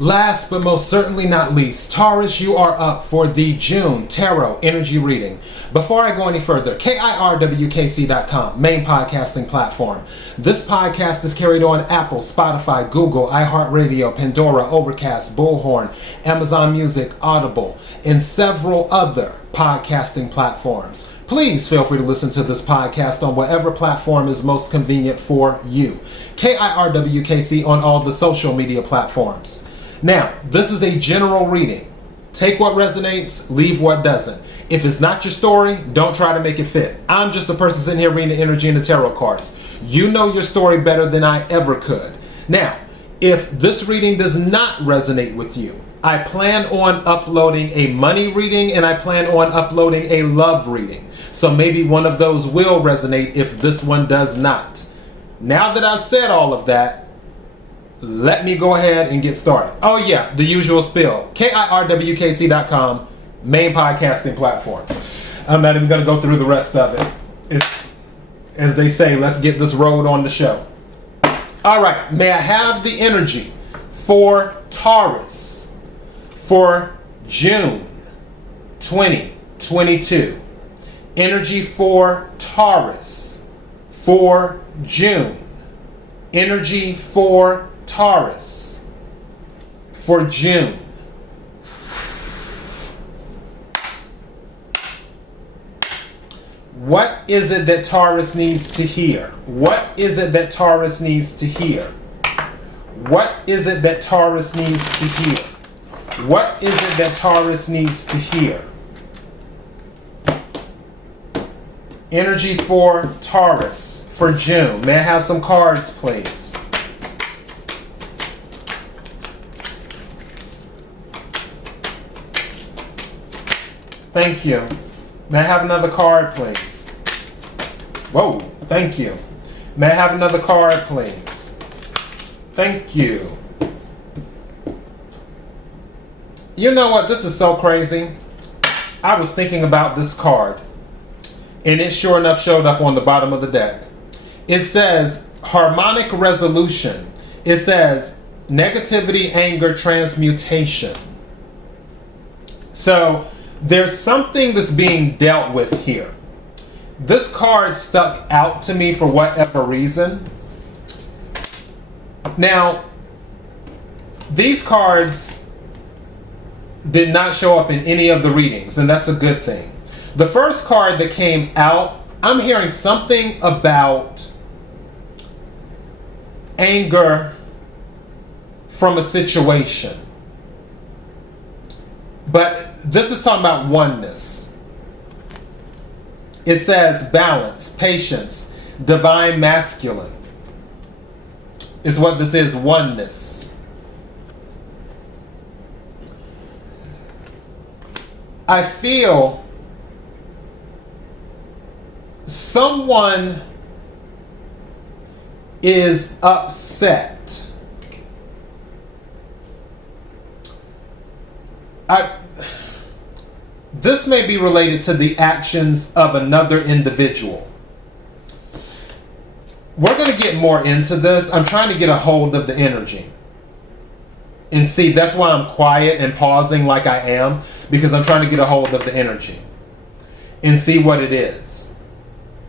Last but most certainly not least, Taurus, you are up for the June Tarot Energy Reading. Before I go any further, KIRWKC.com, main podcasting platform. This podcast is carried on Apple, Spotify, Google, iHeartRadio, Pandora, Overcast, Bullhorn, Amazon Music, Audible, and several other podcasting platforms. Please feel free to listen to this podcast on whatever platform is most convenient for you. KIRWKC on all the social media platforms. Now, this is a general reading. Take what resonates, leave what doesn't. If it's not your story, don't try to make it fit. I'm just a person sitting here reading the energy and the tarot cards. You know your story better than I ever could. Now, if this reading does not resonate with you, I plan on uploading a money reading and I plan on uploading a love reading. So maybe one of those will resonate if this one does not. Now that I've said all of that, let me go ahead and get started. Oh yeah, the usual spill. KIRWKC.com, main podcasting platform. I'm not even going to go through the rest of it. It's, as they say, let's get this road on the show. All right, may I have the energy for Taurus for June 2022. Energy for Taurus for June. Energy for Taurus for June. What is it that Taurus needs to hear? What is it that Taurus needs to hear? What is it that Taurus needs to hear? What is it that Taurus needs to hear? Energy for Taurus for June. May I have some cards, please? Thank you. May I have another card, please? Whoa, thank you. May I have another card, please? Thank you. You know what? This is so crazy. I was thinking about this card, and it sure enough showed up on the bottom of the deck. It says harmonic resolution. It says negativity, anger, transmutation. So there's something that's being dealt with here. This card stuck out to me for whatever reason. Now, these cards did not show up in any of the readings, and that's a good thing. The first card that came out, I'm hearing something about anger from a situation. But this is talking about oneness. It says balance, patience, divine masculine is what this is, oneness. I feel someone is upset. This may be related to the actions of another individual. We're going to get more into this. I'm trying to get a hold of the energy. And see, that's why I'm quiet and pausing like I am, because I'm trying to get a hold of the energy and see what it is.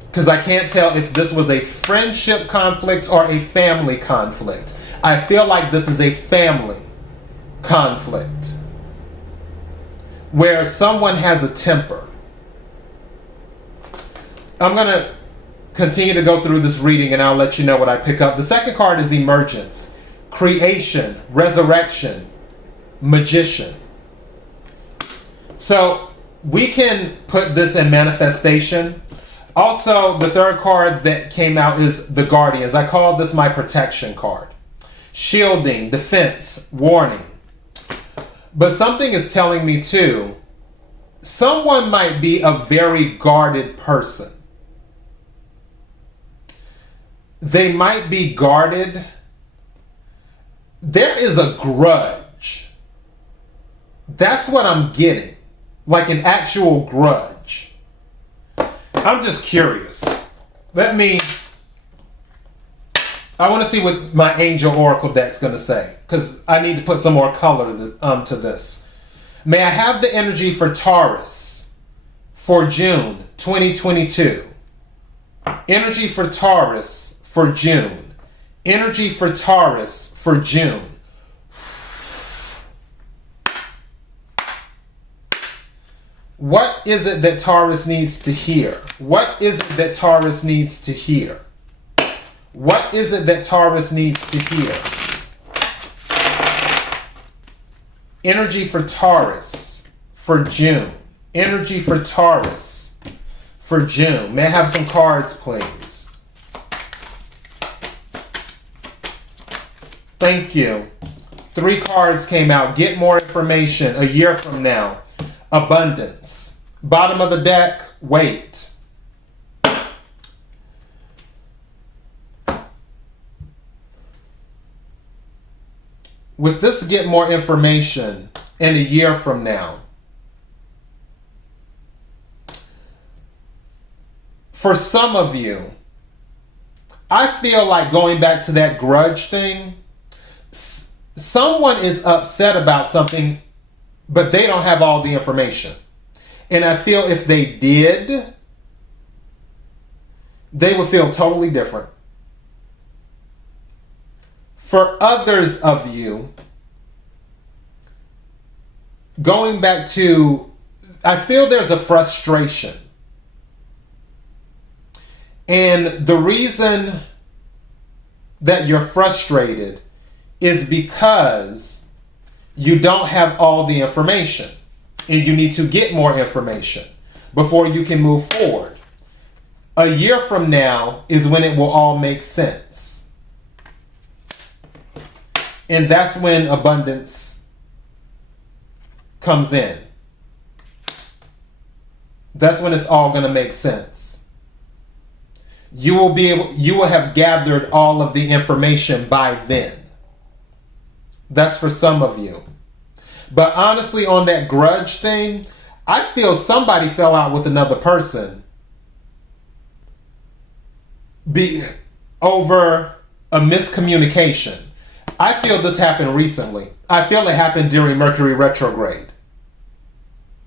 Because I can't tell if this was a friendship conflict or a family conflict. I feel like this is a family conflict, where someone has a temper. I'm going to continue to go through this reading and I'll let you know what I pick up. The second card is emergence, creation, resurrection, magician. So we can put this in manifestation. Also, the third card that came out is the Guardians. I call this my protection card. Shielding, defense, warning. But something is telling me too, someone might be a very guarded person. They might be guarded. There is a grudge. That's what I'm getting. Like an actual grudge. I'm just curious. I want to see what my Angel Oracle deck's going to say, because I need to put some more color to this. May I have the energy for Taurus for June 2022? Energy for Taurus for June. Energy for Taurus for June. What is it that Taurus needs to hear? What is it that Taurus needs to hear? What is it that Taurus needs to hear? Energy for Taurus for June. Energy for Taurus for June. May I have some cards, please? Thank you. 3 cards came out. Get more information a year from now. Abundance. Bottom of the deck, wait. With this, get more information in a year from now. For some of you, I feel like going back to that grudge thing, someone is upset about something, but they don't have all the information. And I feel if they did, they would feel totally different. For others of you, going back to, I feel there's a frustration. And the reason that you're frustrated is because you don't have all the information. And you need to get more information before you can move forward. A year from now is when it will all make sense. And that's when abundance comes in. That's when it's all going to make sense. You will have gathered all of the information by then. That's for some of you. But honestly, on that grudge thing, I feel somebody fell out with another person over a miscommunication. I feel this happened recently. I feel it happened during Mercury retrograde.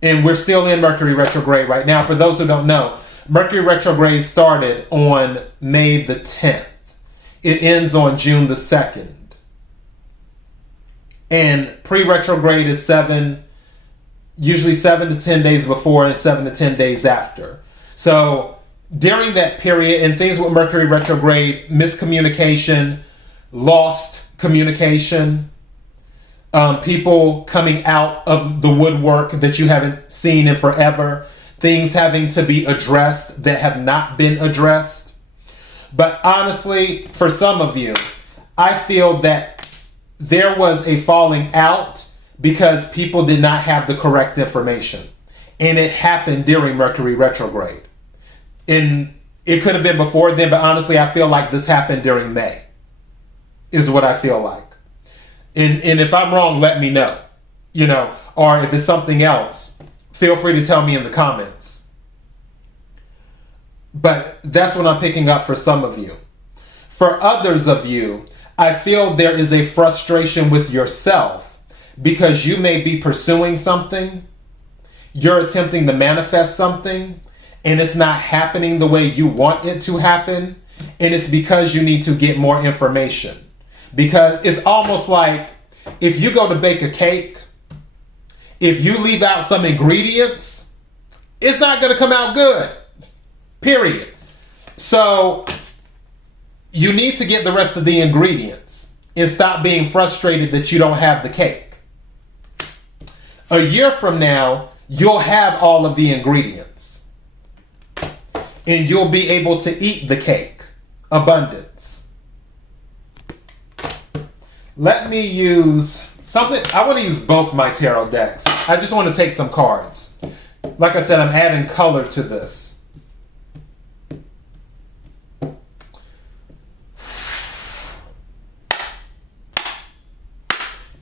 And we're still in Mercury retrograde right now. For those who don't know, Mercury retrograde started on May the 10th. It ends on June the 2nd. And pre-retrograde is usually 7 to 10 days before and 7 to 10 days after. So during that period, and things with Mercury retrograde, miscommunication, lost communication, people coming out of the woodwork that you haven't seen in forever, things having to be addressed that have not been addressed. But honestly, for some of you, I feel that there was a falling out because people did not have the correct information. And it happened during Mercury retrograde. And it could have been before then, but honestly, I feel like this happened during May, is what I feel like. And if I'm wrong, let me know. Or if it's something else, feel free to tell me in the comments. But that's what I'm picking up for some of you. For others of you, I feel there is a frustration with yourself because you may be pursuing something, you're attempting to manifest something, and it's not happening the way you want it to happen, and it's because you need to get more information. Because it's almost like if you go to bake a cake, if you leave out some ingredients, it's not going to come out good. Period. So you need to get the rest of the ingredients and stop being frustrated that you don't have the cake. A year from now, you'll have all of the ingredients. And you'll be able to eat the cake. Abundance. Let me use something. I want to use both my tarot decks. I just want to take some cards. Like I said, I'm adding color to this.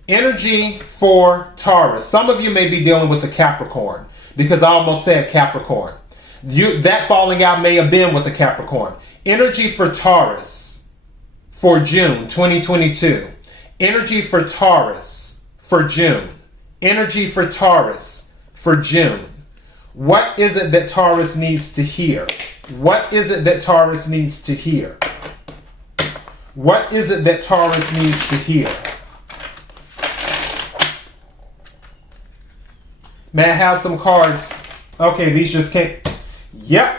Energy for Taurus. Some of you may be dealing with a Capricorn because I almost said Capricorn. That falling out may have been with a Capricorn. Energy for Taurus for June 2022. Energy for Taurus for June. Energy for Taurus for June. What is it that Taurus needs to hear? What is it that Taurus needs to hear? What is it that Taurus needs to hear? May I have some cards? Okay, these just came. Yep.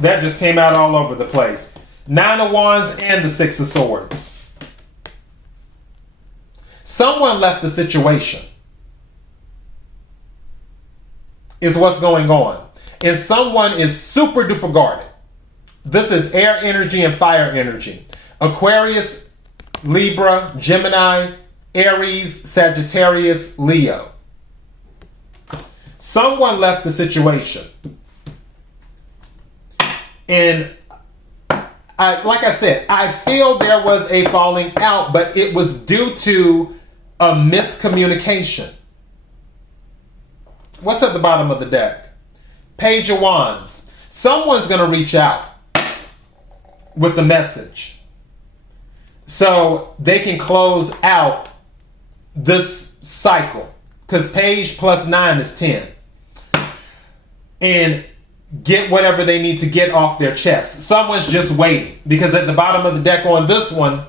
That just came out all over the place. 9 of Wands and the 6 of Swords. Someone left the situation. Is what's going on. And someone is super duper guarded. This is air energy and fire energy. Aquarius, Libra, Gemini, Aries, Sagittarius, Leo. Someone left the situation. And like I said, I feel there was a falling out, but it was due to a miscommunication. What's at the bottom of the deck? Page of Wands. Someone's going to reach out with the message so they can close out this cycle. Because page plus 9 is 10. And get whatever they need to get off their chest. Someone's just waiting. Because at the bottom of the deck on this one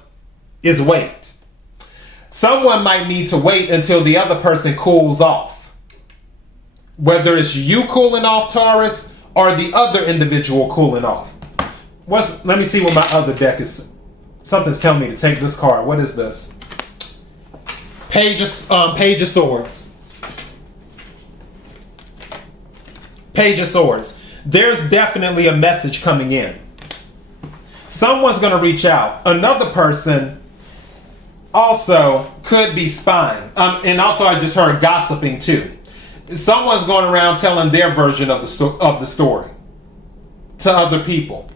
is wait. Someone might need to wait until the other person cools off. Whether it's you cooling off, Taurus, or the other individual cooling off. Let me see what my other deck is. Something's telling me to take this card. What is this? Page of Swords. Page of Swords. There's definitely a message coming in. Someone's going to reach out. Another person also could be spying. And also I just heard gossiping too. Someone's going around telling their version of the story to other people.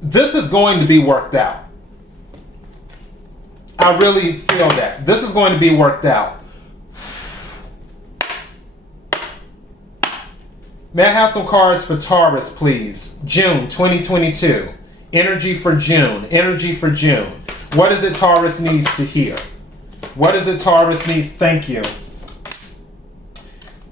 This is going to be worked out. I really feel that. This is going to be worked out. May I have some cards for Taurus, please? June 2022. Energy for June. Energy for June. What is it Taurus needs to hear? What is it Taurus needs? Thank you.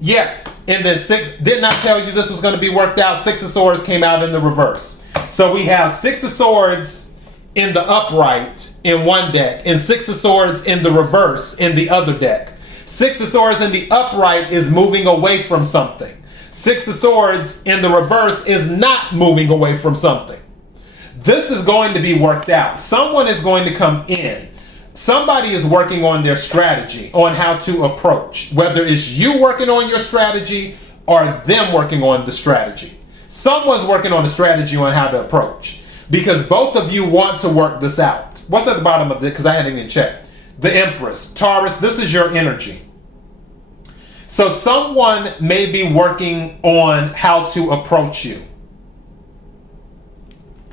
Yeah. And then 6, didn't I tell you this was going to be worked out? 6 of Swords came out in the reverse. So we have 6 of Swords in the upright in one deck and 6 of Swords in the reverse in the other deck. 6 of Swords in the upright is moving away from something. 6 of Swords in the reverse is not moving away from something. This is going to be worked out. Someone is going to come in. Somebody is working on their strategy on how to approach. Whether it's you working on your strategy or them working on the strategy. Someone's working on a strategy on how to approach. Because both of you want to work this out. What's at the bottom of it? Because I hadn't even checked. The Empress. Taurus, this is your energy. So someone may be working on how to approach you.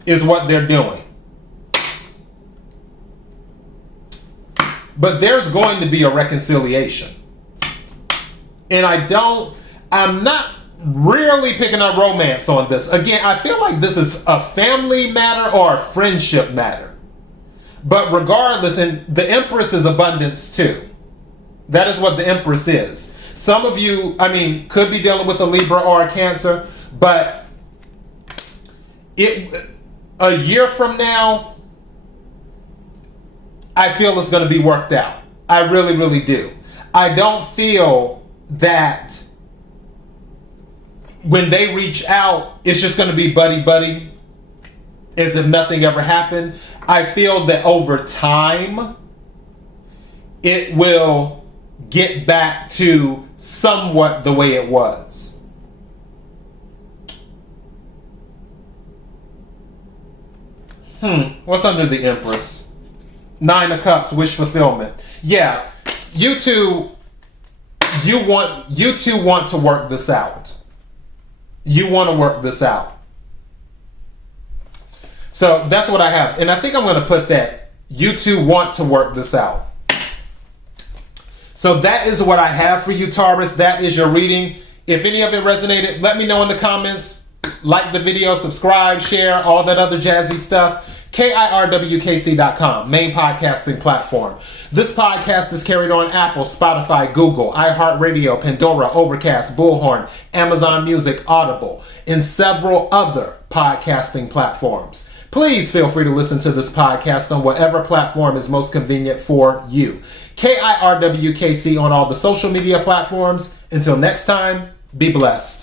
Is what they're doing. But there's going to be a reconciliation. And I'm not really picking up romance on this. Again, I feel like this is a family matter or a friendship matter. But regardless, and the Empress is abundance too. That is what the Empress is. Some of you, could be dealing with a Libra or a Cancer, but a year from now, I feel it's going to be worked out. I really, really do. I don't feel that when they reach out, it's just going to be buddy-buddy, as if nothing ever happened. I feel that over time, it will get back to somewhat the way it was. What's under the Empress? 9 of Cups, wish fulfillment. Yeah, you two want to work this out. You want to work this out. So that's what I have. And I think I'm going to put that. You two want to work this out. So that is what I have for you, Taurus. That is your reading. If any of it resonated, let me know in the comments. Like the video, subscribe, share, all that other jazzy stuff. KIRWKC.com, main podcasting platform. This podcast is carried on Apple, Spotify, Google, iHeartRadio, Pandora, Overcast, Bullhorn, Amazon Music, Audible, and several other podcasting platforms. Please feel free to listen to this podcast on whatever platform is most convenient for you. KIRWKC on all the social media platforms. Until next time, be blessed.